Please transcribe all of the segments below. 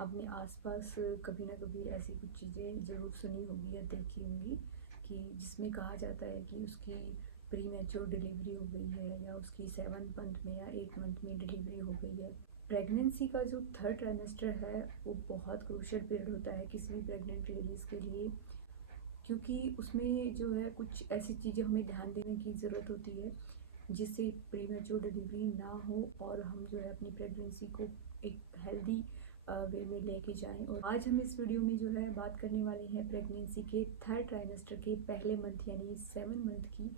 अपने आसपास कभी ना कभी ऐसी कुछ चीज़ें ज़रूर सुनी होगी या देखी होंगी कि जिसमें कहा जाता है कि उसकी प्री मैच्योर डिलीवरी हो गई है या उसकी 7 मंथ में या 8 मंथ में डिलीवरी हो गई है। प्रेगनेंसी का जो थर्ड ट्राइमेस्टर है वो बहुत क्रूशियल पीरियड होता है किसी भी प्रेग्नेंट लेडीज़ के लिए, क्योंकि उसमें जो है कुछ ऐसी चीज़ें हमें ध्यान देने की ज़रूरत होती है जिससे प्री मैच्योर डिलीवरी ना हो और हम जो है अपनी प्रेगनेंसी को एक हेल्दी वे में लेके जाएं। और आज हम इस वीडियो में जो है बात करने वाले हैं प्रेगनेंसी के थर्ड ट्राइमेस्टर के पहले मंथ यानी 7 मंथ की।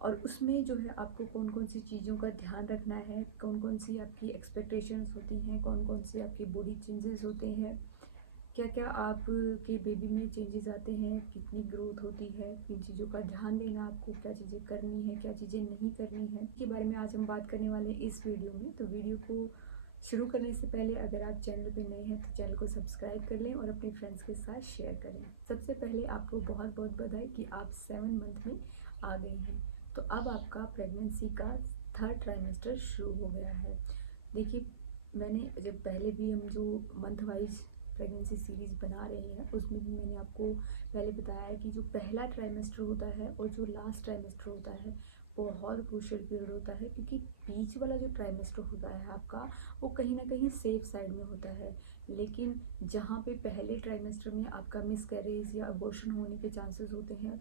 और उसमें जो है आपको कौन कौन सी चीज़ों का ध्यान रखना है, कौन कौन सी आपकी एक्सपेक्टेशंस होती हैं, कौन कौन से आपके बॉडी चेंजेस होते हैं, क्या क्या आपके बेबी में चेंजेस आते हैं, कितनी ग्रोथ होती है, किन चीज़ों का ध्यान देना आपको, क्या चीज़ें करनी है, क्या चीज़ें नहीं करनी है, के बारे में आज हम बात करने वाले हैं इस वीडियो में। तो वीडियो को शुरू करने से पहले अगर आप चैनल पे नए हैं तो चैनल को सब्सक्राइब कर लें और अपने फ्रेंड्स के साथ शेयर करें। सबसे पहले आपको बहुत बहुत बधाई कि आप 7 मंथ में आ गए हैं। तो अब आपका प्रेगनेंसी का थर्ड ट्राइमेस्टर शुरू हो गया है। देखिए, मैंने जब पहले भी हम जो मंथ वाइज प्रेगनेंसी सीरीज़ बना रहे हैं उसमें भी मैंने आपको पहले बताया है कि जो पहला ट्राइमेस्टर होता है और जो लास्ट ट्राइमेस्टर होता है बहुत क्रूशियल पीरियड होता है, क्योंकि बीच वाला जो ट्राइमेस्टर होता है आपका वो कहीं ना कहीं सेफ साइड में होता है। लेकिन जहाँ पे पहले ट्राइमेस्टर में आपका मिसकैरेज या अबॉर्शन होने के चांसेस होते हैं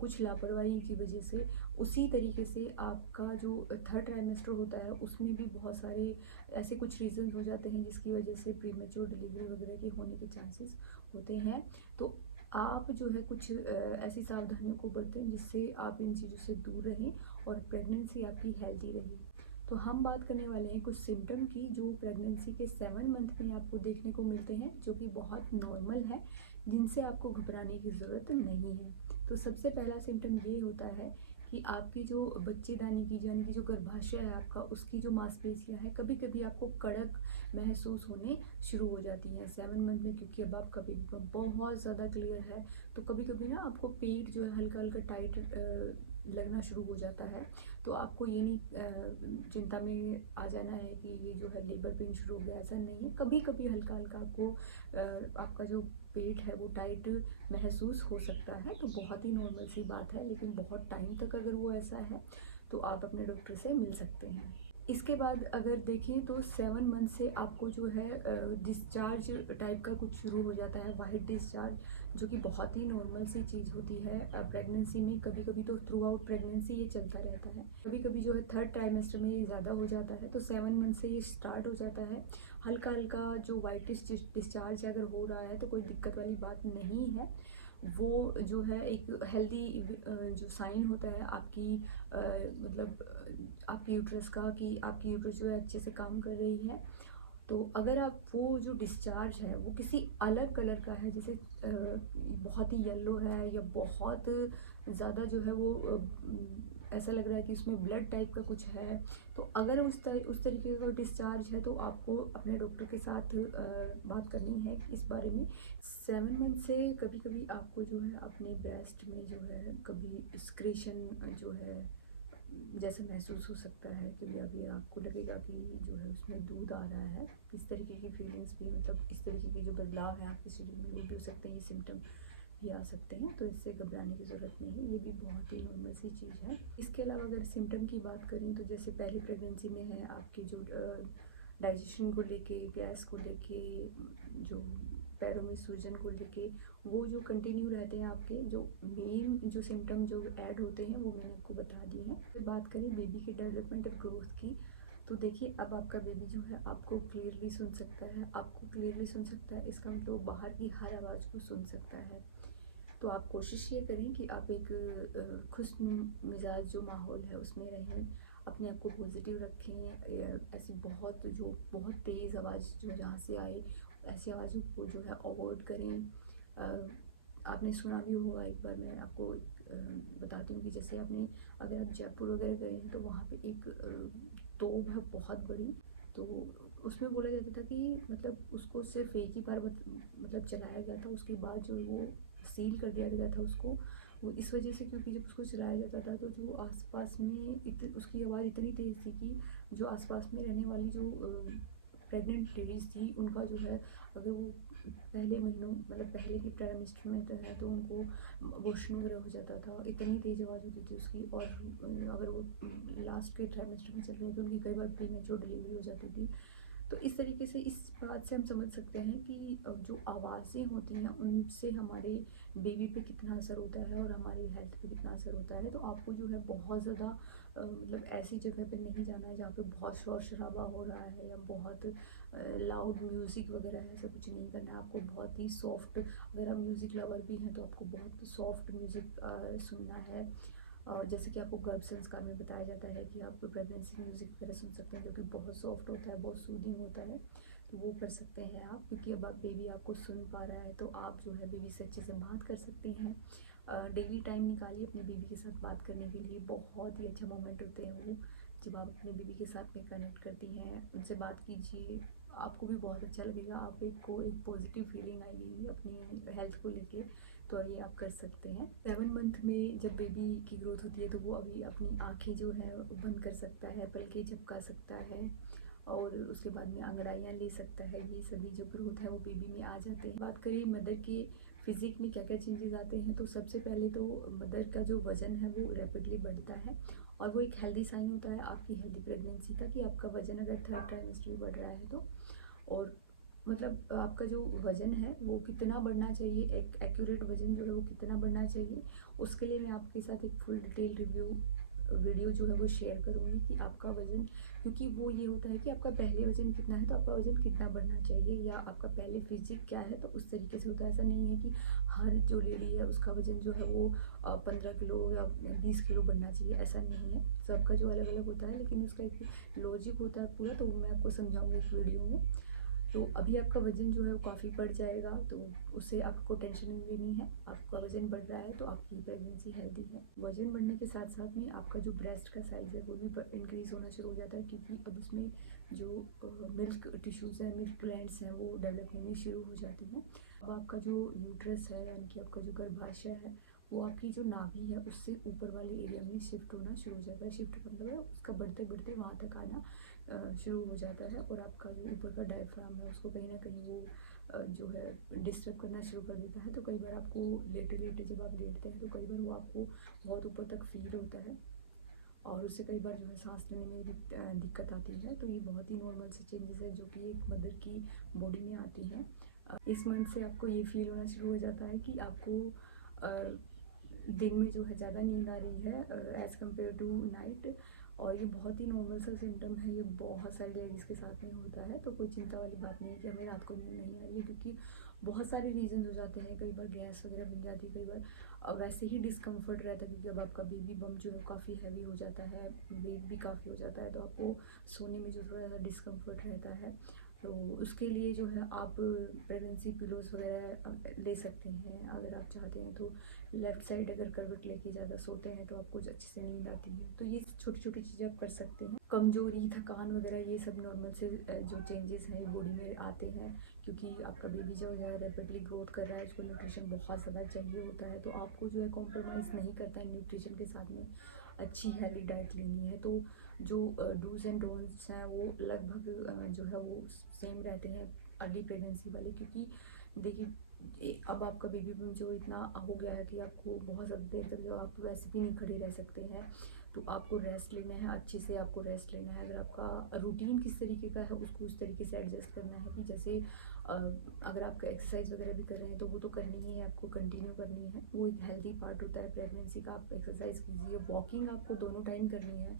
कुछ लापरवाही की वजह से, उसी तरीके से आपका जो थर्ड ट्राइमेस्टर होता है उसमें भी बहुत सारे ऐसे कुछ रीज़न हो जाते हैं जिसकी वजह से प्रीमेच्योर डिलीवरी वगैरह के होने के चांसेस होते हैं। तो आप जो है कुछ ऐसी सावधानियों को बरतें जिससे आप इन चीज़ों से दूर रहें और प्रेगनेंसी आपकी हेल्दी रहे। तो हम बात करने वाले हैं कुछ सिम्टम की जो प्रेगनेंसी के 7 मंथ में आपको देखने को मिलते हैं, जो कि बहुत नॉर्मल है, जिनसे आपको घबराने की ज़रूरत नहीं है। तो सबसे पहला सिम्टम ये होता है कि आपकी जो बच्चेदानी की यानी कि जो गर्भाशय है आपका, उसकी जो मांसपेशियां हैं कभी कभी आपको कड़क महसूस होने शुरू हो जाती हैं 7 मंथ में, क्योंकि अब आपका बेबी बहुत ज़्यादा क्लियर है। तो कभी कभी ना आपको पेट जो है हल्का हल्का टाइट लगना शुरू हो जाता है। तो आपको ये नहीं चिंता में आ जाना है कि ये जो है लेबर पेन शुरू हो गया, ऐसा नहीं है। कभी कभी हल्का हल्का आपको आपका जो पेट है वो टाइट महसूस हो सकता है, तो बहुत ही नॉर्मल सी बात है। लेकिन बहुत टाइम तक अगर वो ऐसा है तो आप अपने डॉक्टर से मिल सकते हैं। इसके बाद अगर देखें तो 7 मंथ से आपको जो है डिस्चार्ज टाइप का कुछ शुरू हो जाता है, वाइट डिस्चार्ज, जो कि बहुत ही नॉर्मल सी चीज़ होती है प्रेगनेंसी में। कभी कभी तो थ्रू आउट प्रेगनेंसी ये चलता रहता है, कभी कभी जो है थर्ड ट्राइमेस्टर में ये ज़्यादा हो जाता है। तो 7 मंथ से ये स्टार्ट हो जाता है। हल्का हल्का जो वाइट डिस्चार्ज अगर हो रहा है तो कोई दिक्कत वाली बात नहीं है। वो जो है एक हेल्दी जो साइन होता है आपकी मतलब आपकी यूट्रस का, कि आपकी यूट्रस जो है अच्छे से काम कर रही है। तो अगर आप वो जो डिस्चार्ज है वो किसी अलग कलर का है, जैसे बहुत ही येलो है या बहुत ज़्यादा जो है वो ऐसा लग रहा है कि उसमें ब्लड टाइप का कुछ है, तो अगर उस तरीके का डिस्चार्ज है तो आपको अपने डॉक्टर के साथ बात करनी है इस बारे में। 7 मंथ से कभी कभी आपको जो है अपने ब्रेस्ट में जो है कभी स्क्रेशन जो है जैसे महसूस हो सकता है, क्योंकि अभी आपको लगेगा कि जो है उसमें दूध आ रहा है। इस तरीके की फीलिंग्स भी, मतलब इस तरीके के जो बदलाव हैं आपके शरीर में वो भी हो सकते हैं, ये सिम्टम भी आ सकते हैं। तो इससे घबराने की ज़रूरत नहीं है, ये भी बहुत ही नॉर्मल सी चीज़ है। इसके अलावा अगर सिम्टम की बात करें तो जैसे पहली प्रेगनेंसी में है आपकी जो डाइजेशन को लेके, गैस को लेके, जो पैरों में सूजन को लेके, वो जो कंटिन्यू रहते हैं आपके, जो मेन जो सिम्टम जो ऐड होते हैं वो मैंने आपको बता दिए हैं। फिर बात करें बेबी के डेवलपमेंट और ग्रोथ की, तो देखिए अब आपका बेबी जो है आपको क्लियरली सुन सकता है, आपको क्लियरली सुन सकता है, इसका मतलब बाहर की हर आवाज़ को सुन सकता है। तो आप कोशिश ये करें कि आप एक खुश मिजाज जो माहौल है उसमें रहें, अपने आप को पॉजिटिव रखें। ऐसी बहुत तेज़ आवाज़ जो जहाँ से आए ऐसी आवाज़ों को जो है अवॉइड करें। आपने सुना भी होगा, एक बार मैं आपको बताती हूँ कि जैसे आपने अगर आप जयपुर वगैरह गए हैं तो वहाँ पे एक तोप है बहुत बड़ी। तो उसमें बोला जाता था कि मतलब उसको सिर्फ एक ही बार मतलब चलाया गया था, उसके बाद जो वो सील कर दिया गया था उसको। वो इस वजह से क्योंकि जब उसको चलाया जाता था तो जो आसपास में उसकी आवाज़ इतनी तेज़ थी कि जो आसपास में रहने वाली जो प्रेग्नेंट लेडीज़ थी उनका जो है, अगर वो पहले महीनों मतलब पहले के ट्राइमेस्टर में तो है तो उनको वॉशरूम वगैरह हो जाता था, इतनी तेज़ आवाज़ होती थी उसकी। और अगर वो लास्ट के ट्राइमेस्टर में चल रही है तो उनकी कई बार प्रीमेच्योर डिलीवरी हो जाती थी। तो इस तरीके से इस बात से हम समझ सकते हैं कि जो आवाज़ें होती हैं उनसे हमारे बेबी पे कितना असर होता है और हमारी हेल्थ पे कितना असर होता है। तो आपको जो है बहुत ज़्यादा मतलब ऐसी जगह पे नहीं जाना है जहाँ पे बहुत शोर शराबा हो रहा है या बहुत लाउड म्यूज़िक वगैरह है, ऐसा कुछ नहीं करना है। आपको बहुत ही सॉफ्ट, अगर आप म्यूज़िक लवर भी हैं तो आपको बहुत सॉफ्ट म्यूज़िक सुनना है। और जैसे कि आपको गर्भ संस्कार में बताया जाता है कि आप प्रेगनेंसी म्यूज़िक वगैरह सुन सकते हैं जो कि बहुत सॉफ्ट होता है, बहुत सूदिंग होता है, तो वो कर सकते हैं आप। क्योंकि अब आप बेबी आपको सुन पा रहा है तो आप जो है बेबी से अच्छे से बात कर सकती हैं। डेली टाइम निकालिए अपने बेबी के साथ बात करने के लिए, बहुत ही अच्छा मोमेंट होते हैं वो, जब आप अपने बेबी के साथ में कनेक्ट करती हैं, उनसे बात कीजिए, आपको भी बहुत अच्छा लगेगा। आप एक पॉजिटिव फीलिंग आएगी अपनी हेल्थ को लेके। तो ये आप कर सकते हैं। 7 मंथ में जब बेबी की ग्रोथ होती है तो वो अभी अपनी आँखें जो है बंद कर सकता है, पलकें झपका सकता है और उसके बाद में अंगड़ाइयाँ ले सकता है। ये सभी जो ग्रोथ है वो बेबी में आ जाते हैं। बात करें मदर के फिजिक में क्या क्या चेंजेस आते हैं, तो सबसे पहले तो मदर का जो वज़न है वो रैपिडली बढ़ता है और वो एक हेल्दी साइन होता है आपकी हेल्दी प्रेगनेंसी का, कि आपका वज़न अगर 3rd ट्राइमेस्टर में बढ़ रहा है तो। और मतलब आपका जो वज़न है वो कितना बढ़ना चाहिए, एक एक्यूरेट वज़न जो है वो कितना बढ़ना चाहिए, उसके लिए मैं आपके साथ एक फुल डिटेल रिव्यू वीडियो जो है वो शेयर करूँगी कि आपका वज़न, क्योंकि वो ये होता है कि आपका पहले वज़न कितना है तो आपका वज़न कितना बढ़ना चाहिए, या आपका पहले फिजिक क्या है तो उस तरीके से होता है। ऐसा नहीं है कि हर जो लेडी है उसका वज़न जो है वो 15 किलो या 20 किलो बढ़ना चाहिए, ऐसा नहीं है। सबका जो अलग अलग होता है, लेकिन उसका एक लॉजिक होता है पूरा, तो वो मैं आपको समझाऊँगी इस वीडियो में। तो अभी आपका वज़न जो है वो काफ़ी बढ़ जाएगा, तो उससे आपको टेंशन नहीं लेनी है। आपका वज़न बढ़ रहा है तो आपकी प्रेगनेंसी हेल्दी है। वज़न बढ़ने के साथ साथ में आपका जो ब्रेस्ट का साइज़ है वो भी इंक्रीज़ होना शुरू हो जाता है, क्योंकि अब उसमें जो मिल्क टिश्यूज़ हैं, मिल्क ग्लैंड्स हैं, वो डेवलप होनी शुरू हो जाती हैं। अब आपका जो यूट्रस है, यानी कि आपका जो गर्भाशय है, वो आपकी जो नाभि है उससे ऊपर वाले एरिया में शिफ्ट होना शुरू हो जाता है। शिफ्ट का मतलब है उसका बढ़ते बढ़ते वहाँ तक आना शुरू हो जाता है, और आपका जो ऊपर का डायफ्राम है उसको कहीं ना कहीं वो जो है डिस्टर्ब करना शुरू कर देता है। तो कई बार आपको लेटे लेटे जब आप लेटते हैं तो कई बार वो आपको बहुत ऊपर तक फील होता है, और उससे कई बार जो है सांस लेने में भी दिक्कत आती है। तो ये बहुत ही नॉर्मल से चेंजेस है जो कि एक मदर की बॉडी में आती हैं। इस मंथ से आपको ये फील होना शुरू हो जाता है कि आपको दिन में जो है ज़्यादा नींद आ रही है एज़ कम्पेयर टू नाइट, और ये बहुत ही नॉर्मल सा सिम्टम है, ये बहुत सारी लेडीज़ के साथ में होता है। तो कोई चिंता वाली बात नहीं है कि हमें रात को नींद नहीं आ रही है, क्योंकि बहुत सारे रीजन हो जाते हैं। कई बार गैस वगैरह बन जाती है, कई बार वैसे ही डिस्कम्फर्ट रहता है, क्योंकि अब आपका बेबी बम जो है काफ़ी हैवी हो जाता है, वेट भी काफ़ी हो जाता है, तो आपको सोने में जो थोड़ा ज़्यादा डिस्कम्फर्ट रहता है। तो उसके लिए जो है आप प्रेगनेंसी पिलोज़ वगैरह ले सकते हैं अगर आप चाहते हैं तो। लेफ़्ट साइड अगर करवट लेके ज़्यादा सोते हैं तो आपको अच्छे से नींद आती है। तो ये छोटी छोटी चीज़ें आप कर सकते हैं। कमज़ोरी, थकान वगैरह ये सब नॉर्मल से जो चेंजेस हैं बॉडी में आते हैं, क्योंकि आपका बेबी जो है रैपिडली ग्रोथ कर रहा है, उसको न्यूट्रिशन बहुत ज़्यादा चाहिए होता है। तो आपको जो है कॉम्प्रोमाइज़ नहीं करता है न्यूट्रिशन के साथ में, अच्छी हेल्दी डाइट लेनी है। तो जो डूज़ एंड डोंट्स हैं वो लगभग जो है वो सेम रहते हैं अर्ली प्रेगनेंसी वाले, क्योंकि देखिए अब आपका बेबी बूम जो इतना हो गया है कि आपको बहुत ज़्यादा देर तक जो आप वैसे भी नहीं खड़े रह सकते हैं, तो आपको रेस्ट लेना है, अच्छे से आपको रेस्ट लेना है। अगर आपका रूटीन किस तरीके का है उसको उस तरीके से एडजस्ट करना है, कि जैसे अगर आप एक्सरसाइज वगैरह भी कर रहे हैं तो वो तो करनी ही है, आपको कंटिन्यू करनी है, वो एक हेल्दी पार्ट होता है प्रेगनेंसी का। आप एक्सरसाइज कीजिए, वॉकिंग आपको दोनों टाइम करनी है,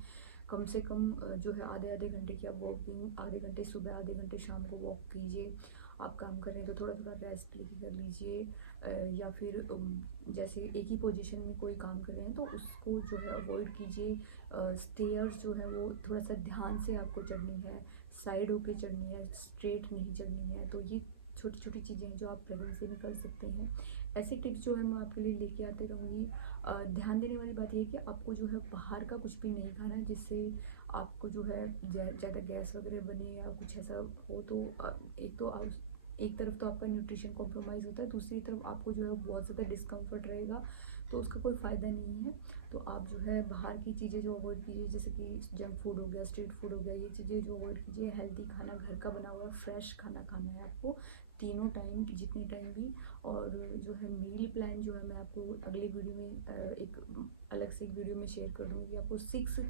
कम से कम जो है आधे आधे घंटे की आप वॉकिंग, आधे घंटे सुबह आधे घंटे शाम को वॉक कीजिए। आप काम कर रहे हैं तो थोड़ा थोड़ा रेस्ट लेके कर लीजिए, या फिर जैसे एक ही पोजीशन में कोई काम कर रहे हैं तो उसको जो है अवॉइड कीजिए। स्टेयर्स जो है वो थोड़ा सा ध्यान से आपको चढ़नी है, साइड होके चढ़नी है, स्ट्रेट नहीं चढ़नी है। तो ये छोटी छोटी चीज़ें हैं जो आप प्रेगनेंसी में कर सकते हैं। ऐसे टिप्स जो है मैं आपके लिए लेके आते रहूँगी। ध्यान देने वाली बात ये है कि आपको जो है बाहर का कुछ भी नहीं खाना है, जिससे आपको जो है ज़्यादा गैस वगैरह बने या कुछ ऐसा हो। तो एक तरफ तो आपका न्यूट्रिशन कॉम्प्रोमाइज़ होता है, दूसरी तरफ आपको जो है बहुत ज़्यादा डिस्कम्फर्ट रहेगा। तो उसका कोई फ़ायदा नहीं है। तो आप जो है बाहर की चीज़ें जो अवॉइड कीजिए, जैसे कि जंक फूड हो गया, स्ट्रीट फूड हो गया, ये चीज़ें जो अवॉइड कीजिए। हेल्दी खाना, घर का बना हुआ फ्रेश खाना खाना है आपको तीनों टाइम, जितने टाइम भी। और जो है मील प्लान जो है मैं आपको अगली वीडियो में एक अलग से एक वीडियो में शेयर कर दूँगी। आपको 6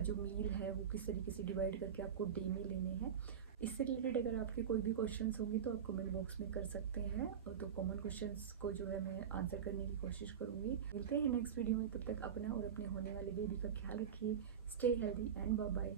जो मील है वो किस तरीके से डिवाइड करके आपको डे में लेने हैं। इससे रिलेटेड अगर आपके कोई भी क्वेश्चंस होंगे तो आप कमेंट बॉक्स में कर सकते हैं, और तो कॉमन क्वेश्चंस को जो है मैं आंसर करने की कोशिश करूँगी। मिलते हैं नेक्स्ट वीडियो में, तब तक अपना और अपने होने वाले बेबी का ख्याल रखिए। Stay healthy and bye bye.